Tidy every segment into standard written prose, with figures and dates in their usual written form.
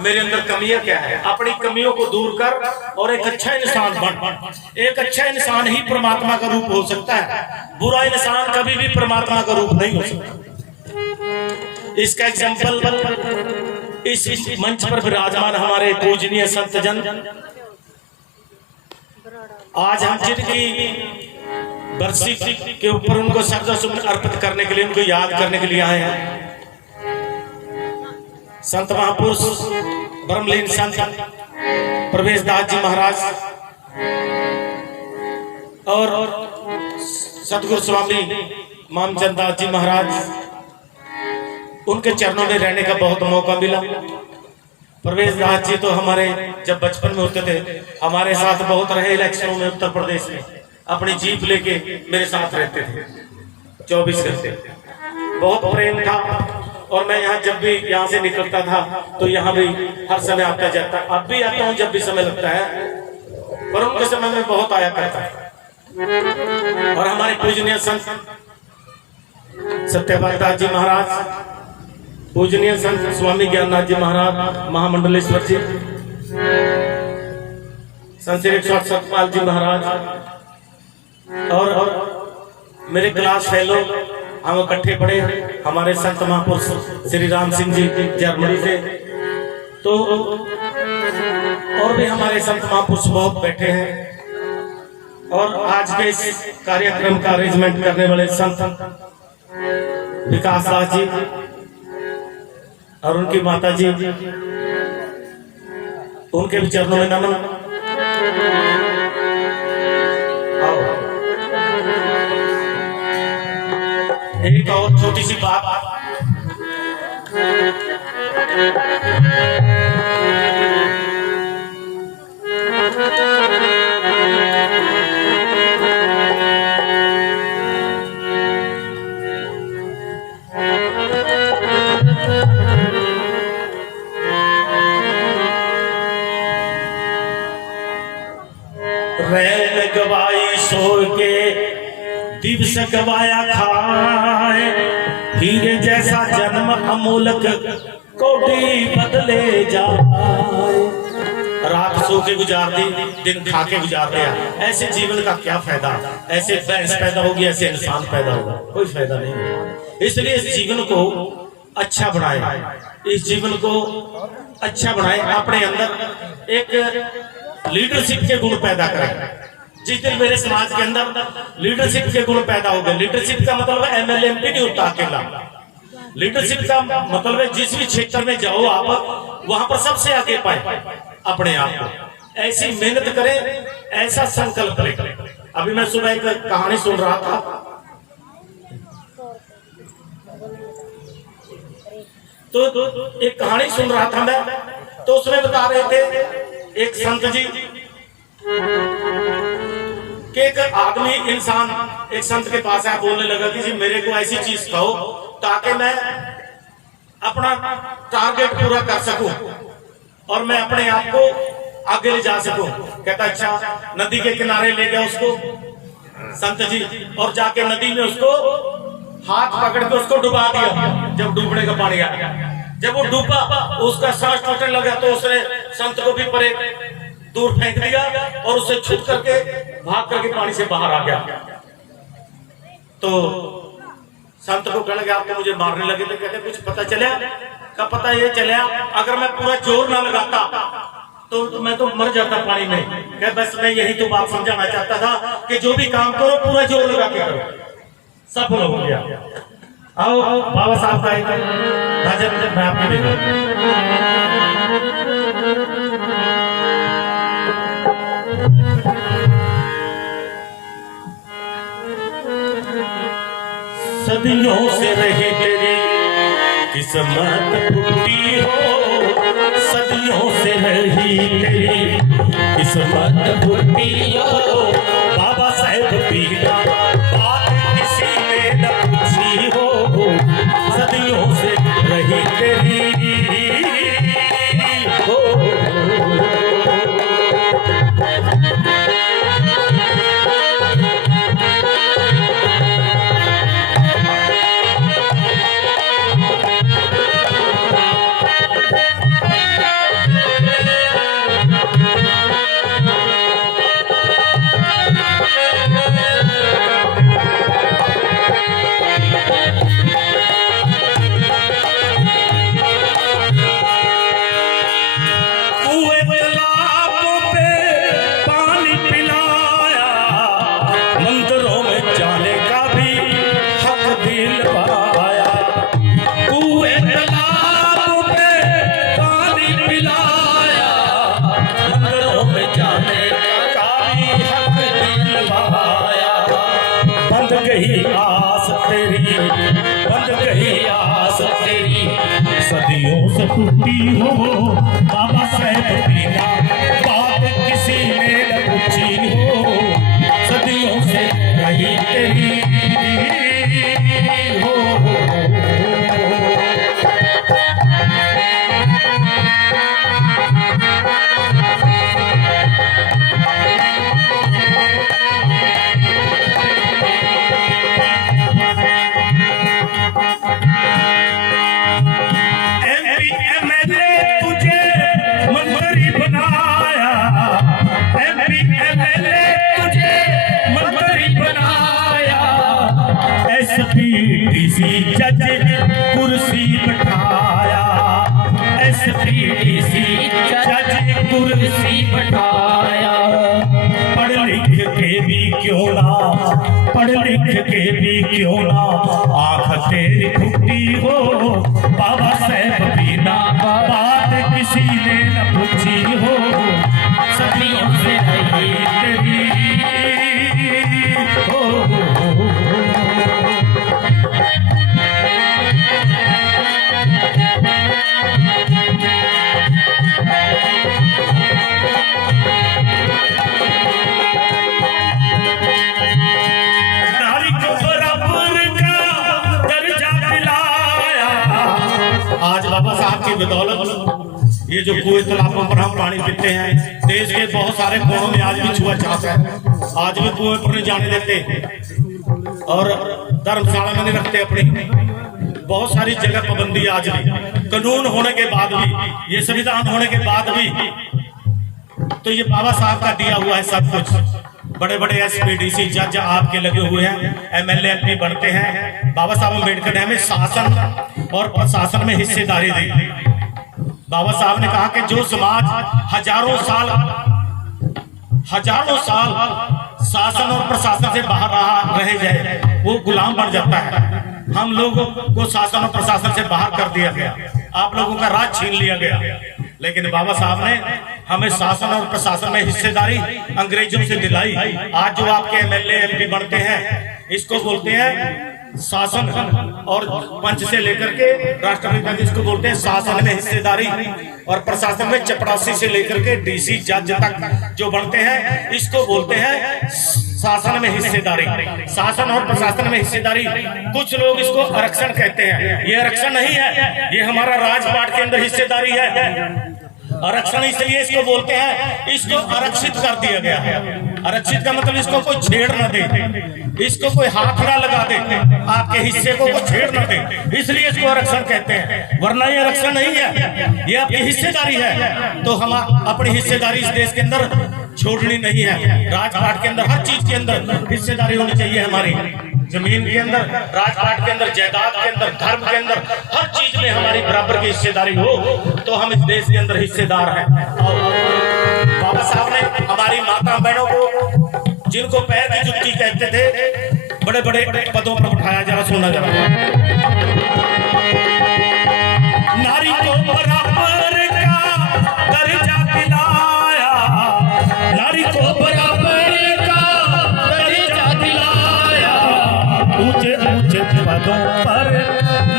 मेरे अंदर कमियां क्या है, अपनी कमियों को दूर कर और एक अच्छा इंसान बन। एक अच्छा इंसान ही परमात्मा का रूप हो सकता है, बुरा इंसान कभी भी परमात्मा का रूप नहीं हो सकता। इसका एग्जाम्पल इस मंच पर विराजमान हमारे पूजनीय संत जन, आज हम जिनकी बरसी के ऊपर उनको श्रद्धासुमन अर्पित करने के लिए, उनको याद करने के लिए आए हैं, संत महापुरुष ब्रह्मलीन संत प्रवेश दास जी महाराज और सतगुरु स्वामी मामचंद दास जी महाराज, उनके चरणों में रहने का बहुत मौका मिला। प्रवेश दास जी तो हमारे जब बचपन में होते थे हमारे साथ बहुत रहे, इलेक्शनों में उत्तर प्रदेश में अपनी जीप लेके मेरे साथ रहते थे 24 घंटे, बहुत प्रेम था। और मैं यहाँ जब भी यहाँ से निकलता था तो यहाँ भी हर समय आता जाता, अब भी आता हूँ जब भी समय लगता है, पर उनके समय में बहुत आया करता है। और हमारे पूजनीय संत सत्यपाल दास जी महाराज, पूजनीय संत स्वामी ज्ञाननाथ जी महाराज महामंडलेश्वर जी, संत श्री सत्यपाल जी महाराज और मेरे क्लास फेलो, हम इकट्ठे पढ़े, हमारे संत महापुरुष श्री राम सिंह जी जर्मनी से, तो और भी हमारे संत महापुरुष बहुत बैठे हैं। और आज के इस कार्यक्रम का अरेंजमेंट करने वाले संत विकास दास जी और उनकी माता जी, उनके भी चरणों में नमन। एक और छोटी सी बात, रैन गवाई सो के दिवस गवाया खाए, हीरे जैसा जन्म अमूलक कोटि बदले जाए। रात सो के गुजार दी, दिन खा के गुजार दिया, ऐसे जीवन का क्या फायदा? ऐसे भैंस पैदा होगी, ऐसे इंसान पैदा होगा, कोई फायदा नहीं। इसलिए इस जीवन को अच्छा बनाए, इस जीवन को अच्छा बनाए, अपने अंदर एक लीडरशिप के गुण पैदा करें। जिस दिन मेरे समाज के अंदर लीडरशिप के गुण पैदा हो गए, लीडरशिप का मतलब एमएलए एमपी नहीं होता अकेला, लीडरशिप का मतलब है जिस भी क्षेत्र में जाओ आप वहां पर सबसे आगे पाए अपने आप को, ऐसी मेहनत करें, ऐसा संकल्प लें। अभी मैं सुबह एक कहानी सुन रहा था, तो एक कहानी सुन रहा था मैं, तो उसमें बता रहे थे एक संत जी कि एक आदमी इंसान एक संत के पास आया, बोलने लगा कि जी मेरे को ऐसी चीज कहो ताकि मैं अपना टारगेट पूरा कर सकूं और मैं अपने आप को आगे ले जा सकूं। कहता अच्छा, नदी के किनारे ले गया उसको संत जी, और जाके नदी में उसको हाथ पकड़ के उसको डुबा दिया। जब डूबने का पानी आया, जब वो डूबा उसका सांस टूटने लगा, तो उसने संत को भी परे दूर फेंक दिया और उसे छूट करके भाग करके पानी से बाहर आ गया। तो संत को कहने लगे आप तो मुझे मारने लगे थे। कहते कुछ पता चला? का पता ये चला अगर मैं पूरा जोर ना लगाता तो मैं तो मर जाता पानी में। क्या बस मैं यही तो बात समझाना चाहता था कि जो भी काम करो पूरा जोर लगा के करो, सफल हो गया। आओ बाबा साहब का भजन मैं आपके लिए सदियों से रही तेरी किस्मत टूटी हो, सदियों से रही तेरी किस्मत टूटी हो। बाबा साहेब पीला बात किसी ने न पूछी हो, सदियों से रही तेरी हो। दिलाया, मंदिरों में जाने का भी हक दिलवाया। बंद गई आस तेरी, बंद गई आस तेरी, सदियों से टूटी हो बाबा साहेब बिना बात किसी ने न पूछी हो, सदियों से रही तेरी हो। जज कुर्सी बैठाया, एसपीडीसी जज कुर्सी बैठाया। पढ़ लिख के भी क्यों ना, पढ़ लिख के भी क्यों ना आँख तेरी फूटी हो, बाबा साहेब बिना बात किसी ने न पूछी हो, सदियों से रही तेरी हो। आज बाबा साहब की बदौलत ये जो कुएं तालाबों पर हम पानी पीते हैं, देश के बहुत सारे कोनों में आज भी छुआछूत है, आज भी कुएं पर नहीं जाने देते और धर्मशाला में नहीं रखते अपनी। बहुत सारी जगह पाबंदी आज भी, कानून होने के बाद भी, ये संविधान होने के बाद भी, तो ये बाबा साहब का दिया हुआ है सब कुछ। बड़े बड़े एसपीडीसी जज आपके लगे हुए हैं, एमएलए एमपी बनते हैं। बाबा साहब अम्बेडकर ने हमें शासन और प्रशासन में हिस्सेदारी दी। बाबा साहब ने कहा कि जो समाज हजारों साल शासन और प्रशासन से बाहर रह जाए वो गुलाम बन जाता है। हम लोगों को शासन और प्रशासन से बाहर कर दिया गया, आप लोगों का राज छीन लिया गया, लेकिन बाबा साहब ने हमें शासन और प्रशासन में हिस्सेदारी अंग्रेजों से दिलाई। आज जो आपके एमएलए एमपी बनते हैं इसको बोलते हैं शासन, और पंच से लेकर के राष्ट्रपति तक इसको बोलते हैं शासन में हिस्सेदारी, और प्रशासन में चपरासी से लेकर के डीसी जज तक जो बनते हैं इसको बोलते हैं शासन में हिस्सेदारी। शासन और प्रशासन में हिस्सेदारी, कुछ लोग इसको आरक्षण कहते हैं, ये आरक्षण नहीं है, ये हमारा राजपाट के अंदर हिस्सेदारी है। आरक्षण इसलिए इसको बोलते हैं, इसको आरक्षित कर दिया गया है। आरक्षित का मतलब इसको कोई छेड़ न दे, इसको कोई हाथ ना लगा दे, आपके हिस्से को कोई छेड़ न दे, इसलिए इसको आरक्षण कहते हैं, वरना ये आरक्षण नहीं है, ये आपकी हिस्सेदारी है। तो हम अपनी हिस्सेदारी इस देश के अंदर छोड़नी नहीं है। राजपाट के अंदर हर चीज के अंदर हिस्सेदारी होनी चाहिए हमारी, जमीन के अंदर, राजपाट के अंदर, जायदाद के अंदर, धर्म के अंदर, हर चीज में हमारी बराबर की हिस्सेदारी हो, तो हम इस देश के अंदर हिस्सेदार हैं। और बाबा साहब ने हमारी माता बहनों को, जिनको पैर की जुत्ती कहते थे, बड़े बड़े पदों पर उठाया। जरा सुनना जरा, नारी को बराबर का दर्जा दिलाया, नारी को बराबर का दर्जा दिलाया, ऊंचे ऊंचे पदों पर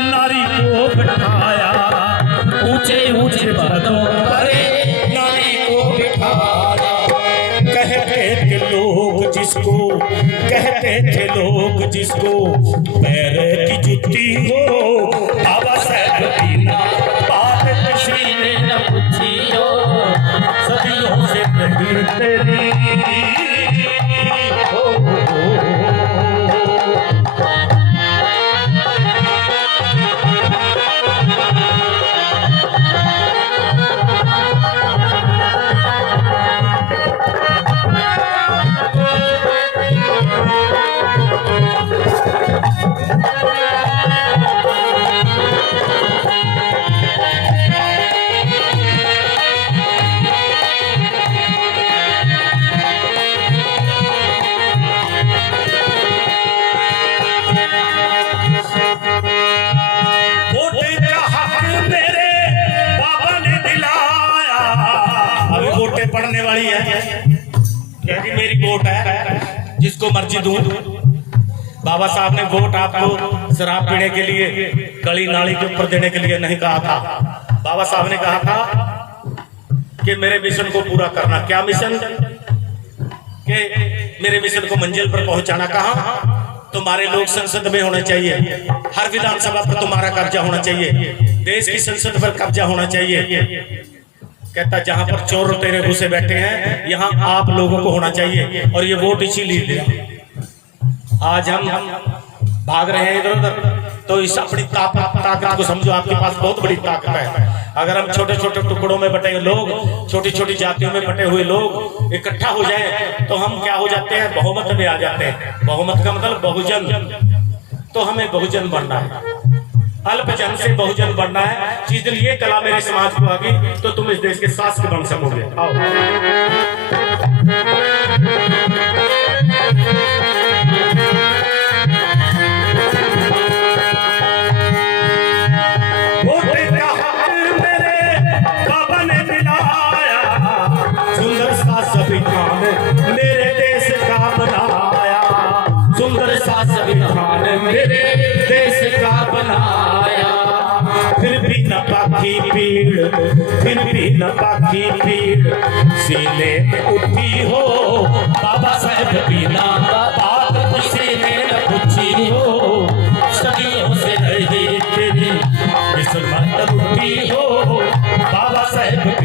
नारी को बिठाया, ऊंचे ऊंचे पदों पर नारी को बिठाया। कहते थे लोग जिसको, कहते थे लोग जिसको पैर की जुत्ती हो, बाबा साहब बिना बात किसी ने न पूछी हो, सदियों से रही तेरी हो। पड़ने वाली है, क्योंकि मेरी वोट है, जिसको मर्जी दूं। बाबा साहब ने वोट आपको शराब पीने के लिए, गली नाली के ऊपर देने के लिए नहीं कहा था। बाबा साहब ने कहा था कि मेरे मिशन को पूरा करना। क्या मिशन? कि मेरे मिशन को मंजिल पर पहुंचाना। कहां? तुम्हारे लोग संसद में होने चाहिए, हर विधानसभा पर तुम्हारा कब्जा होना चाहिए, देश की संसद पर कब्जा होना चाहिए। कहता जहां पर चोर तेरे घुसे बैठे हैं, यहां आप लोगों को होना चाहिए। और ये वोट इसीलिए दिया। आज हम भाग रहे हैं इधर उधर, तो इस अपनी ताकत को समझो। आपके पास बहुत बड़ी ताकत है। अगर हम छोटे छोटे टुकड़ों में बटे लोग, छोटी छोटी जातियों में बटे हुए लोग इकट्ठा हो जाए, तो हम क्या हो जाते हैं? बहुमत में आ जाते हैं। बहुमत का मतलब बहुजन। तो हमें बहुजन बनना है, अल्पजन से बहुजन बनना है। जिस दिन ये कला मेरे समाज को आ गई, तो तुम इस देश के शासक बन सकोगे। आओ। मेरे देश का बनाया, सुंदर सा संविधान मेरे देश का बनाया। फिर भी न पाखी भीड़, फिर भी न पाखी भीड़ सीने उठी हो। बाबा साहेब बिना बात सीने न पूछी हो। सदियों से रही तेरी किस्मत उठी हो। बाबा साहेब